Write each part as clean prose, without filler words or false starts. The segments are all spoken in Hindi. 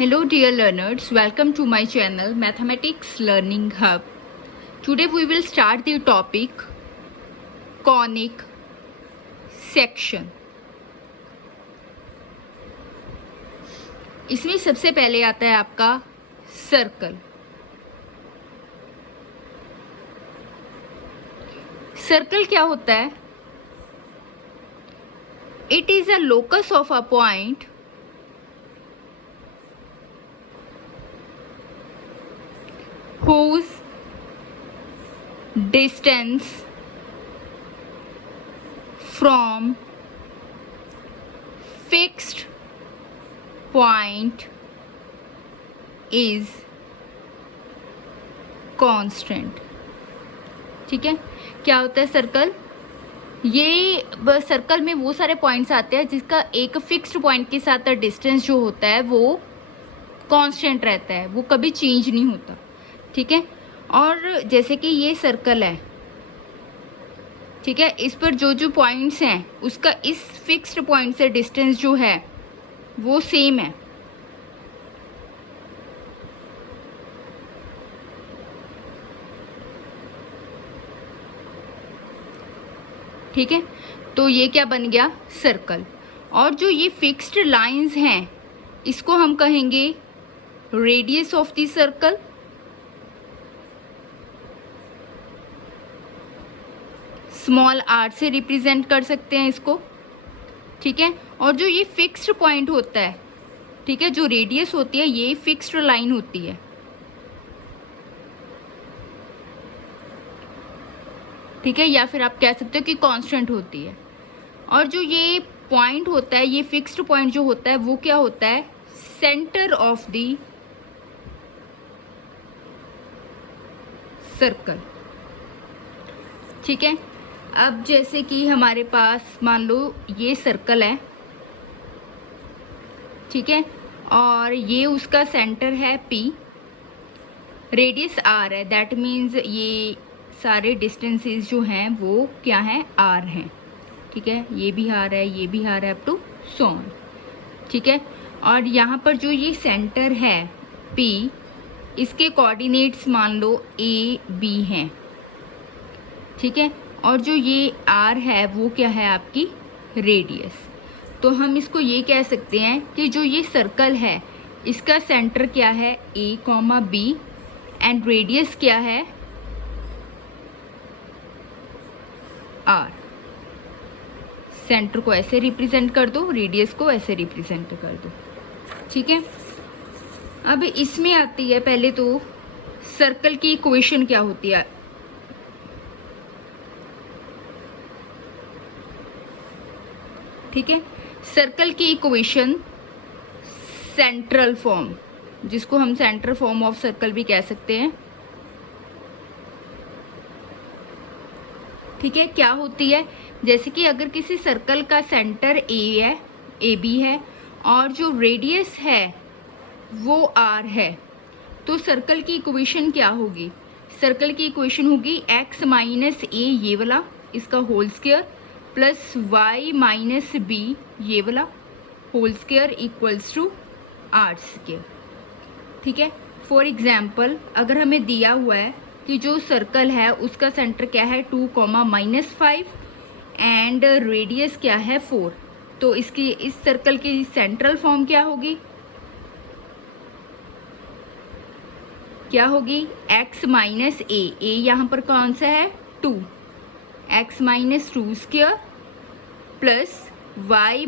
Hello dear learners, welcome to my channel Mathematics Learning Hub. Today we will start the topic conic section. इसमें सबसे पहले आता है आपका सर्कल. सर्कल क्या होता है? It is a locus of a point whose distance from fixed point is constant. ठीक है, क्या होता है सर्कल? ये सर्कल में वो सारे पॉइंट्स आते हैं जिसका एक फिक्स्ड पॉइंट के साथ डिस्टेंस जो होता है वो कांस्टेंट रहता है, वो कभी चेंज नहीं होता. ठीक है, और जैसे कि ये सर्कल है, ठीक है, इस पर जो जो पॉइंट्स हैं उसका इस फिक्स्ड पॉइंट से डिस्टेंस जो है वो सेम है. ठीक है, तो ये क्या बन गया? सर्कल. और जो ये फिक्स्ड लाइंस हैं इसको हम कहेंगे radius of the circle. Small R से रिप्रेजेंट कर सकते हैं इसको. ठीक है, और जो ये फिक्स्ड पॉइंट होता है, ठीक है, जो रेडियस होती है ये फिक्स्ड लाइन होती है. ठीक है, या फिर आप कह सकते हो कि कांस्टेंट होती है. और जो ये पॉइंट होता है, ये फिक्स्ड पॉइंट जो होता है वो क्या होता है? Centre of the circle. ठीक है, अब जैसे कि हमारे पास मान लो ये सर्कल है, ठीक है, और ये उसका सेंटर है P, रेडियस R है, दैट मीन्स ये सारे डिस्टेंसेस जो हैं वो क्या हैं? R हैं. ठीक है, ये भी R है, ये भी R है, अप टू सो ऑन. ठीक है, और यहाँ पर जो ये सेंटर है P, इसके कोऑर्डिनेट्स मान लो A B हैं. ठीक है, और जो ये R है वो क्या है? आपकी रेडियस. तो हम इसको ये कह सकते हैं कि जो ये सर्कल है इसका सेंटर क्या है? A, B, एंड रेडियस क्या है? R. सेंटर को ऐसे रिप्रेजेंट कर दो, रेडियस को ऐसे रिप्रेजेंट कर दो. ठीक है, अब इसमें आती है पहले तो सर्कल की इक्वेशन क्या होती है. ठीक है, सर्कल की इक्वेशन सेंट्रल फॉर्म, जिसको हम सेंट्रल फॉर्म ऑफ सर्कल भी कह सकते हैं. ठीक है, क्या होती है? जैसे कि अगर किसी सर्कल का सेंटर A है, AB है, और जो रेडियस है वो R है, तो सर्कल की इक्वेशन क्या होगी? सर्कल की इक्वेशन होगी x माइनस a ये वाला, इसका whole square, plus y minus b ये वाला whole square equals to R square. ठीक है, फॉर एग्जाम्पल अगर हमें दिया हुआ है कि जो सर्कल है उसका सेंटर क्या है? 2, -5 एंड रेडियस क्या है? 4. तो इसकी इस सर्कल की सेंट्रल फॉर्म क्या होगी? क्या होगी? x माइनस a, यहाँ पर कौन सा है? 2, x minus 2 square plus y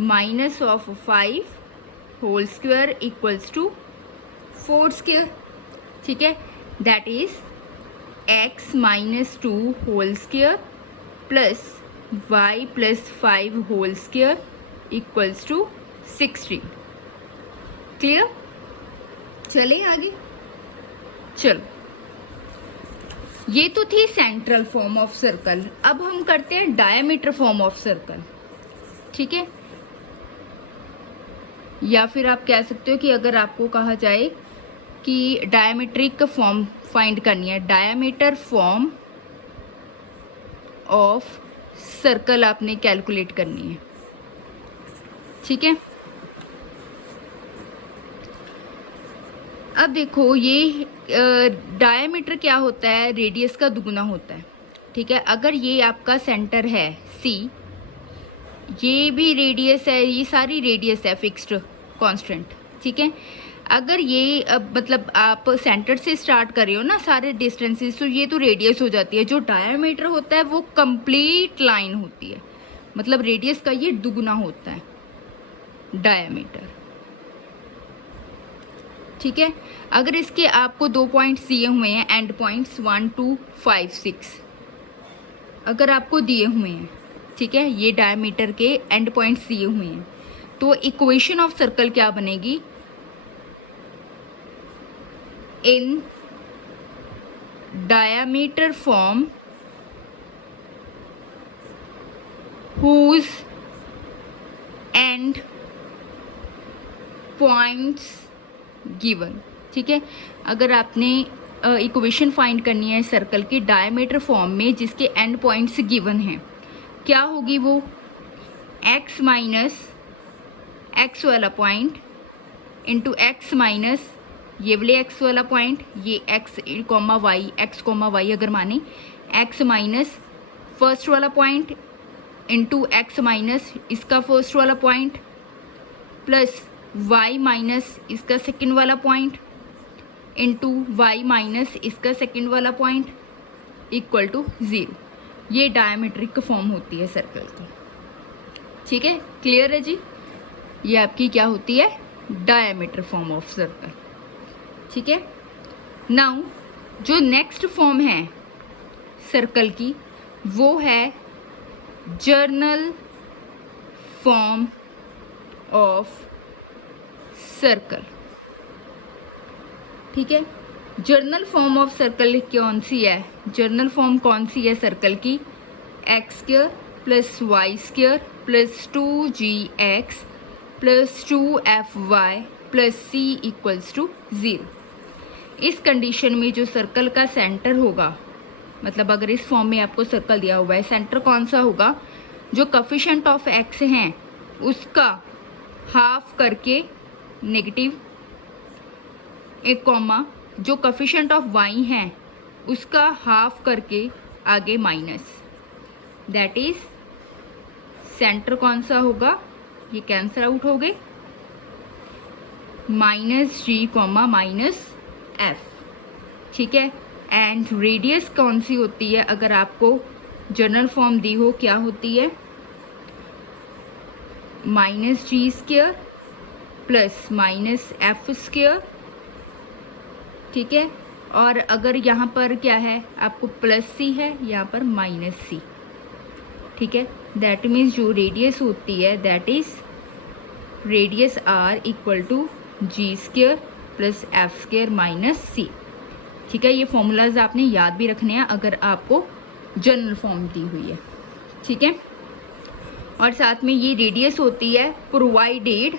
minus of 5 whole square equals to 4 square. ठीक है, that is x minus 2 whole square plus y plus 5 whole square equals to 16. Clear? चले आगे. चलो, ये तो थी सेंट्रल फॉर्म ऑफ सर्कल. अब हम करते हैं डायमीटर फॉर्म ऑफ सर्कल. ठीक है, या फिर आप कह सकते हो कि अगर आपको कहा जाए कि डायमीट्रिक फॉर्म फाइंड करनी है, डायमीटर फॉर्म ऑफ सर्कल आपने कैलकुलेट करनी है. ठीक है, अब देखो ये डायमीटर क्या होता है, रेडियस का दुगना होता है, ठीक है। अगर ये आपका सेंटर है सी, ये भी रेडियस है, ये सारी रेडियस है फिक्स्ड कांस्टेंट, ठीक है। अगर ये मतलब आप सेंटर से स्टार्ट कर रहे हो ना सारे डिस्टेंसेस, तो ये तो रेडियस हो जाती है। जो डायमीटर होता है वो कंप्लीट लाइन होती है, मतलब रेडियस का ये दुगना होता है डायमीटर, ठीक है। अगर इसके आपको 2 पॉइंट्स दिए हुए हैं, एंड पॉइंट्स 1 2 5 6 अगर आपको दिए हुए हैं, ठीक है, ये डायमीटर के एंड पॉइंट्स दिए हुए हैं, तो इक्वेशन ऑफ सर्कल क्या बनेगी, इन diameter form whose end points given, ठीक है। अगर आपने इक्वेशन फाइंड करनी है सर्कल की डायमीटर फॉर्म में जिसके एंड पॉइंट्स गिवन हैं, क्या होगी वो, x माइनस एक्स वाला पॉइंट इंटू एक्स माइनस ये वाले x वाला पॉइंट, ये x comma y, x comma y अगर माने, x माइनस फर्स्ट वाला पॉइंट इंटू एक्स माइनस इसका फर्स्ट वाला पॉइंट प्लस y माइनस इसका सेकंड वाला पॉइंट इंटू वाई माइनस इसका सेकंड वाला पॉइंट इक्वल टू 0। ये डायमीट्रिक फॉर्म होती है सर्कल की, ठीक है। क्लियर है जी, ये आपकी क्या होती है, डायमीटर फॉर्म ऑफ सर्कल, ठीक है। नाउ जो नेक्स्ट फॉर्म है सर्कल की वो है जर्नल फॉर्म ऑफ सर्कल, ठीक है। जर्नल फॉर्म ऑफ सर्कल कौन सी है, जर्नल फॉर्म कौन सी है सर्कल की, x square plus y square plus 2gx plus 2fy plus c equals to 0। इस कंडीशन में जो सर्कल का सेंटर होगा, मतलब अगर इस फॉर्म में आपको सर्कल दिया हुआ है, सेंटर कौन सा होगा, जो कोफिशिएंट ऑफ x हैं उसका हाफ करके नेगेटिव, एक कॉमा, जो कोफिशिएंट ऑफ y हैं उसका हाफ करके आगे माइनस, दैट इज सेंटर कौन सा होगा, ये कैंसिल आउट हो गए, minus g comma minus f, ठीक है। एंड रेडियस कौन सी होती है, अगर आपको जनरल फॉर्म दी हो, क्या होती है, minus g square plus minus f square, ठीक है। और अगर यहाँ पर क्या है आपको प्लस सी है, यहाँ पर माइनस सी, ठीक है। दैट मीन्स जो रेडियस होती है that is radius r equal to g square plus f square minus c, ठीक है। ये फॉर्मूलाज आपने याद भी रखने हैं अगर आपको जनरल फॉर्म दी हुई है, ठीक है। और साथ में ये रेडियस होती है प्रोवाइडेड,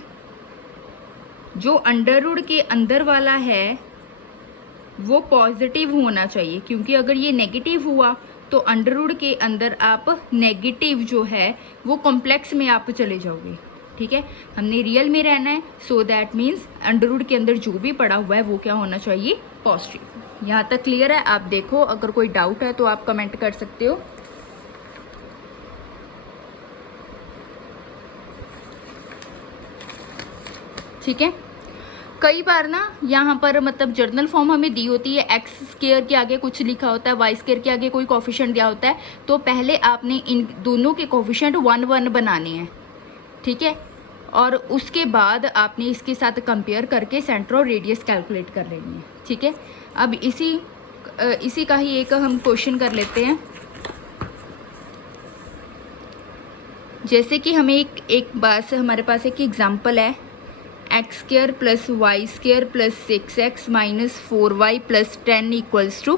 जो अंडर रूट के अंदर वाला है वो पॉजिटिव होना चाहिए, क्योंकि अगर ये नेगेटिव हुआ तो अंडर रूट के अंदर आप नेगेटिव जो है वो कॉम्प्लेक्स में आप चले जाओगे, ठीक है। हमने रियल में रहना है, so that means under root के अंदर जो भी पड़ा हुआ है वो क्या होना चाहिए, पॉजिटिव। यहाँ तक क्लियर है, आप देखो, अगर कोई डाउट है तो आप कमेंट कर सकते हो। ठीक है, कई बार ना यहाँ पर मतलब जर्नल फॉर्म हमें दी होती है, एक्स स्क्वायर के आगे कुछ लिखा होता है, वाई स्क्वायर के आगे कोई कोफिशिएंट दिया होता है, तो पहले आपने इन दोनों के कोफिशिएंट 1 1 बनाने हैं, ठीक है। और उसके बाद आपने इसके साथ कंपेयर करके सेंटर और रेडियस कैलकुलेट कर लेनी है, ठीक है। अब इसी का ही एक हम क्वेश्चन कर लेते हैं। जैसे कि हमें एक बार से हमारे पास एक एग्जांपल है, x square plus y square plus 6x minus 4y plus 10 equals to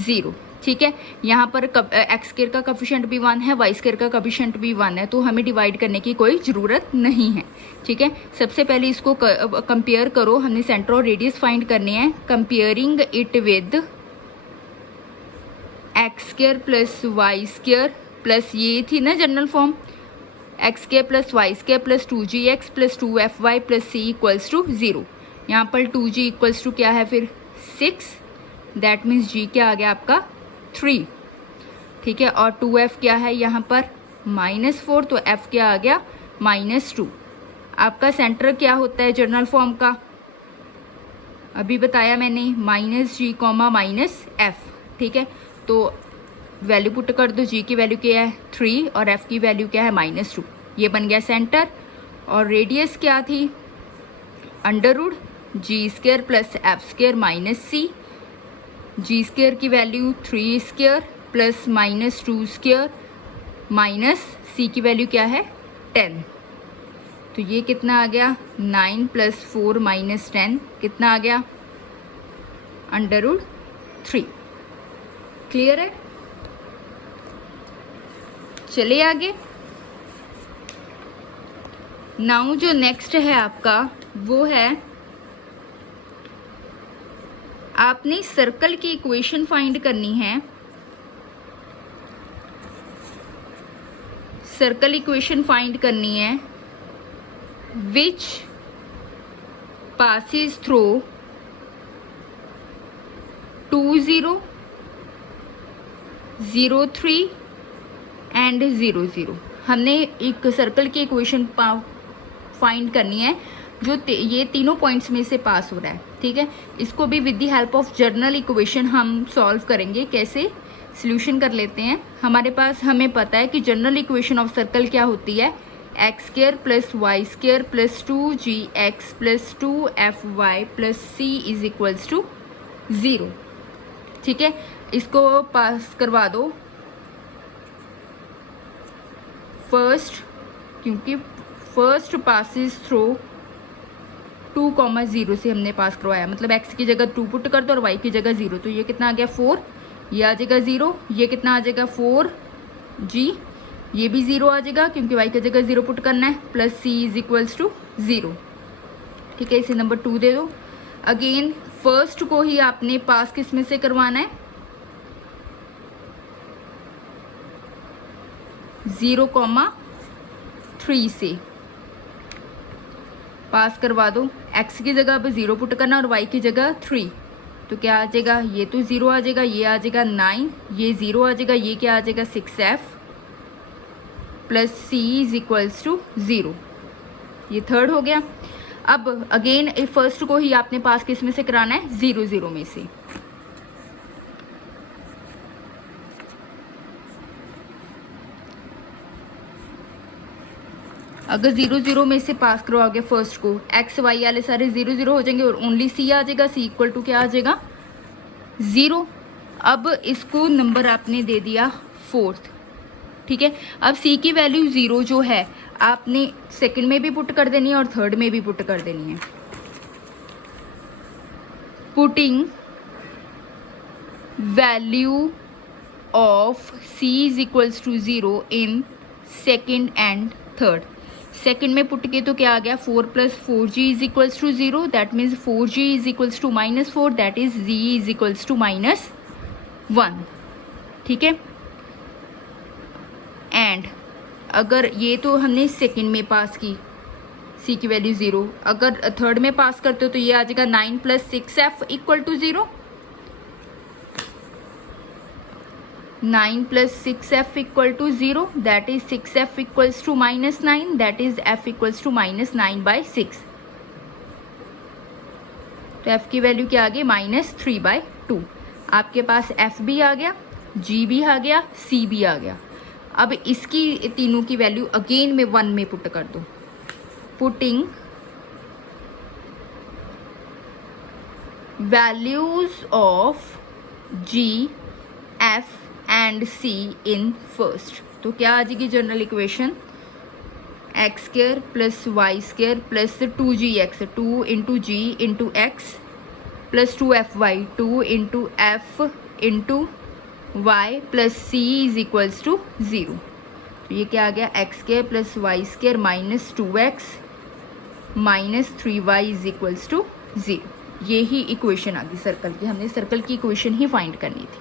0, ठीक है। यहाँ पर एक्स स्क्वायर का कोफिशिएंट भी 1 है, वाई स्क्वायर का कोफिशिएंट भी 1 है, तो हमें डिवाइड करने की कोई ज़रूरत नहीं है, ठीक है। सबसे पहले इसको कंपेयर करो, हमने सेंटर और रेडियस फाइंड करने हैं। Comparing it with x square plus y square plus, ये थी ना general form, x square plus y square plus 2gx plus 2fy plus c equals to 0। यहाँ पर 2g इक्वल्स टू क्या है फिर 6, दैट मीन्स g क्या आ गया आपका 3, ठीक है। और 2f क्या है यहाँ पर -4, तो f क्या आ गया -2। आपका सेंटर क्या होता है जनरल फॉर्म का, अभी बताया मैंने, -g, -f, ठीक है। तो वैल्यू पुट कर दो, g की वैल्यू क्या है 3 और f की वैल्यू क्या है -2, ये बन गया सेंटर। और रेडियस क्या थी √g² plus f² minus c, g² की वैल्यू 3² प्लस -2² माइनस c की वैल्यू क्या है 10, तो ये कितना आ गया 9 + 4 - 10 कितना आ गया √3। क्लियर है? चलिए आगे। नाउ जो नेक्स्ट है आपका वो है, आपने सर्कल की इक्वेशन फाइंड करनी है। सर्कल इक्वेशन फाइंड करनी है विच passes through 2 0 0 3 एंड 0 0। हमने एक सर्कल की इक्वेशन फाइंड करनी है जो ये तीनों पॉइंट्स में से पास हो रहा है, ठीक है। इसको भी with the help of general equation हम सॉल्व करेंगे। कैसे सॉल्यूशन कर लेते हैं। हमारे पास हमें पता है कि जनरल इक्वेशन ऑफ सर्कल क्या होती है, x² + y² + 2gx + 2fy + c = 0, ठीक है। इसको पास करवा दो फर्स्ट, क्योंकि फर्स्ट पासिस थ्रू 2, 0 से हमने पास करवाया, मतलब x की जगह 2 पुट कर दो और y की जगह 0, तो ये कितना आ गया 4, ये आ जाएगा 0, ये कितना आ जाएगा 4g, ये भी 0 आ जाएगा क्योंकि y की जगह 0 पुट करना है, प्लस c = 0, ठीक है। इसे नंबर 2 दे दो। अगेन फर्स्ट को ही आपने पास किस में से करवाना है, 0,3 से पास करवा दो। x की जगह अब 0 पुट करना और y की जगह 3, तो क्या आ जाएगा, ये तो 0 आ जाएगा, ये आ जाएगा 9, ये 0 आ जाएगा, ये क्या आ जाएगा 6f + c = 0, ये थर्ड हो गया। अब अगेन फर्स्ट को ही आपने पास किस में से कराना है, 0 0 में से। अगर 0 0 में से पास करवाओगे फर्स्ट को, x y वाले सारे 0 0 हो जाएंगे और ओनली c आ जाएगा, c = क्या आ जाएगा 0। अब इसको नंबर आपने दे दिया 4th, ठीक है। अब c की वैल्यू 0 जो है आपने सेकंड में भी पुट कर देनी है और थर्ड में भी पुट कर देनी है। Putting value of c = 0 in second and third. Second में पुट के तो क्या आ गया 4 + 4g = 0, that means 4g = -4, that is z = -1, ठीक है। एंड अगर ये तो हमने सेकंड में पास की, c की वैल्यू 0, अगर थर्ड में पास करते हो तो ये आ जाएगा 9 + 6f = 0, 9 + 6f = 0, that is 6f = -9, that is f = -9/6, तो f की वैल्यू क्या आ गई -3/2। आपके पास f भी आ गया, g भी आ गया, c भी आ गया। अब इसकी तीनों की वैल्यू अगेन में 1 में पुट कर दो। Putting values of g, f and c in first, तो क्या आ जाएगी general equation, x² + y² + 2gx, 2 × g × x + 2fy, 2 × f × y + c = 0, तो ये क्या आ गया x² + y² - 2x - 3y = 0। ये ही इक्वेशन आ गई सर्कल की। हमने सर्कल की इक्वेशन ही फाइंड करनी थी।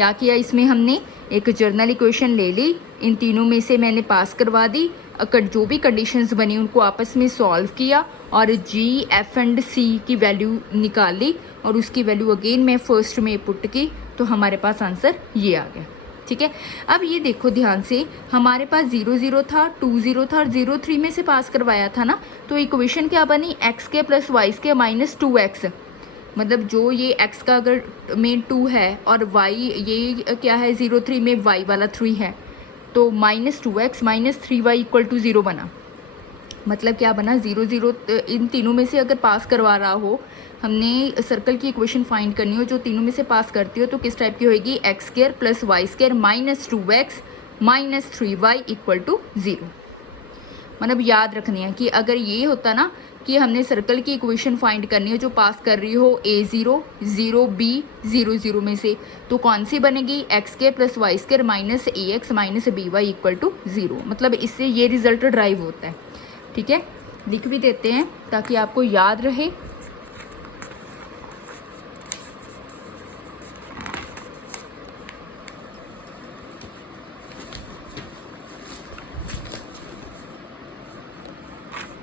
क्या किया इसमें, हमने एक जर्नल इक्वेशन ले ली, इन तीनों में से मैंने पास करवा दी, अगर जो भी कंडीशंस बनी उनको आपस में सॉल्व किया और जी एफ एंड सी की वैल्यू निकाल ली और उसकी वैल्यू अगेन मैं फर्स्ट में पुट की, तो हमारे पास आंसर ये आ गया। ठीक है, अब ये देखो ध्यान से, हमारे पास 0 0 था, 2 0 था और 0 3 में से पास करवाया था ना, तो इक्वेशन क्या बनी, एक्स के प्लस वाई के माइनस 2x, मतलब जो ये x का अगर में 2 है और y ये क्या है 0 3 में y वाला 3 है, तो minus 2x minus 3y equal to 0 बना। मतलब क्या बना, 0 0 इन तीनों में से अगर पास करवा रहा हो, हमने सर्कल की इक्वेशन फाइंड करनी हो जो तीनों में से पास करती हो, तो किस टाइप की होगी, x square plus y square minus 2x minus 3y equal to 0। मतलब याद रखनी है कि अगर ये होता ना कि हमने सर्कल की इक्वेशन फाइंड करनी है जो पास कर रही हो a0 0 b 0 0 में से, तो कौन सी बनेगी, x square plus y square minus ax minus by equal to 0। मतलब इससे ये रिजल्ट ड्राइव होता है। ठीक है, लिख भी देते हैं ताकि आपको याद रहे।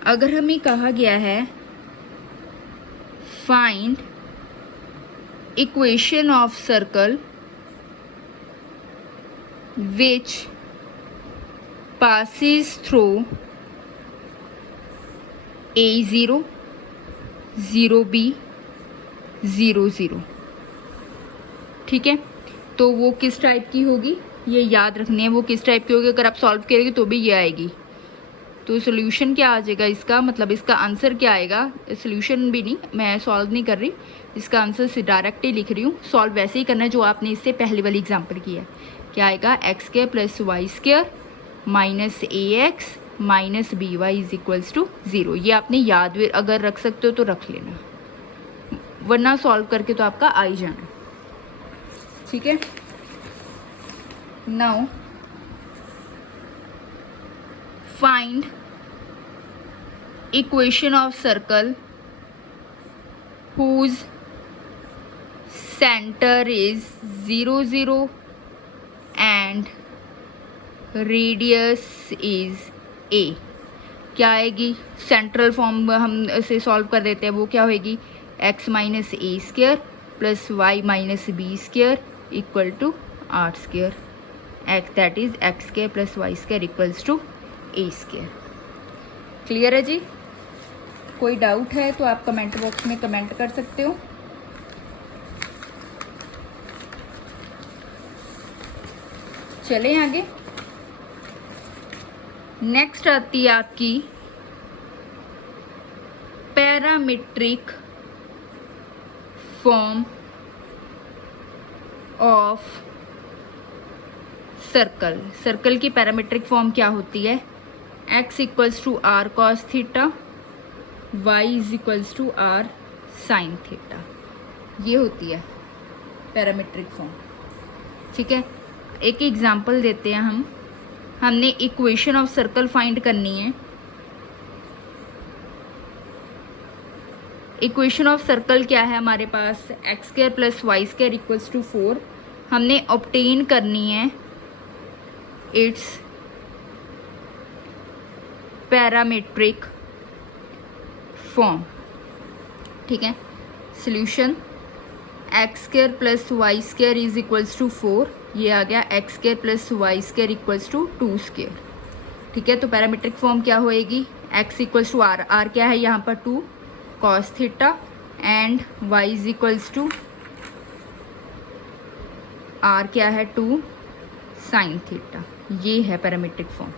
अगर हमें कहा गया है find equation of circle which passes through A0 0B 0 0, ठीक है, तो वो किस टाइप की होगी ये याद रखनी है, वो किस टाइप की होगी, अगर आप सॉल्व करेंगे तो भी ये आएगी। तो सोल्यूशन क्या आ जाएगा इसका, मतलब इसका आंसर क्या आएगा, सोल्यूशन भी नहीं, मैं सॉल्व नहीं कर रही, इसका आंसर से डायरेक्ट ही लिख रही हूँ। सॉल्व वैसे ही करना है जो आपने इससे पहले वाली एग्जांपल की है। क्या आएगा, x square plus y square minus a x minus b y is equals to 0। ये आपने याद अगर रख सकते हो तो रख लेना, वरना सॉल्व करके तो आपका आ ही जाना। ठीक है, now find equation of circle whose center is 0 0 and radius is a। क्या आएगी, सेंट्रल फॉर्म हम इसे सॉल्व कर देते हैं, वो क्या होएगी, x minus a square plus y minus b square equal to R square, x that is x square plus y square equals to a square. Clear है जी, कोई डाउट है तो आप कमेंट बॉक्स में कमेंट कर सकते हो। चलें आगे, नेक्स्ट आती है आपकी parametric form of circle. Circle की पैरामीट्रिक फॉर्म क्या होती है, x equals to R cos theta, y is equals to R sine theta, ये होती है पैरामीट्रिक फॉर्म। ठीक है, एक एग्जांपल देते हैं हम, हमने इक्वेशन ऑफ सर्कल फाइंड करनी है। इक्वेशन ऑफ सर्कल क्या है हमारे पास, x square plus y square equals to 4। हमने ऑब्टेन करनी है इट्स पैरामीट्रिक फॉर्म। ठीक है, solution x square plus y square is equals to 4, ये आ गया x square plus y square equals to 2 square. ठीक है, तो पैरामीट्रिक फॉर्म क्या होएगी, x equals to R, R क्या है यहाँ पर 2 cos theta and y is equals to R क्या है 2 साइन थीटा, ये है पैरामीट्रिक फॉर्म।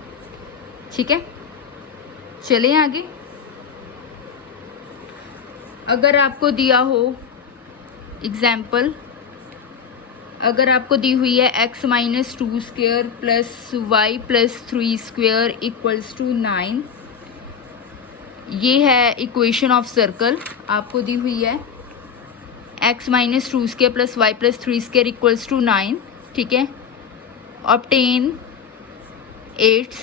ठीक है, चलें आगे। अगर आपको दिया हो एग्जाम्पल, अगर आपको दी हुई है x minus 2 square plus y plus 3 square equals to 9, ये है इक्वेशन ऑफ सर्कल आपको दी हुई है, x minus 2 square plus y plus 3 square equals to 9। ठीक है, obtain its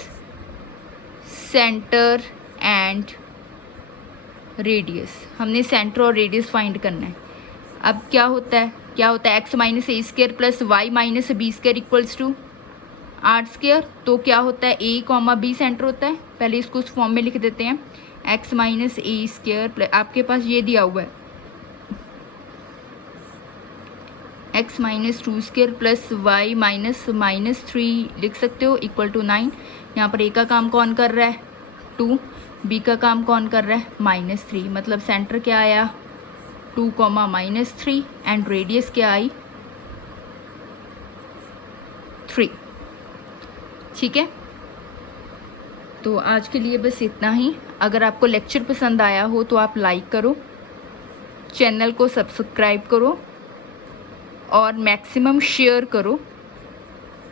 centre and radius, हमने सेंटर और रेडियस फाइंड करना है। अब क्या होता है, क्या होता है, x minus a square plus y minus b square equals to R square. तो क्या होता है, ए कॉमा बी सेंटर होता है, पहले इसको उस फॉर्म में लिख देते हैं, एक्स माइनस ए स्क्र, आपके पास ये दिया हुआ है x minus two square plus y minus 3 लिख सकते हो इक्वल टू 9। यहाँ पर ए का काम कौन कर रहा है 2, बी का काम कौन कर रहा है -3, मतलब सेंटर क्या आया 2, -3 एंड रेडियस क्या आई 3। ठीक है, तो आज के लिए बस इतना ही। अगर आपको लेक्चर पसंद आया हो तो आप लाइक करो, चैनल को सब्सक्राइब करो और मैक्सिमम शेयर करो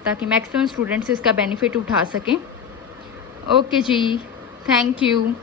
ताकि मैक्सिमम स्टूडेंट्स इसका बेनिफिट उठा सकें। ओके जी, थैंक यू।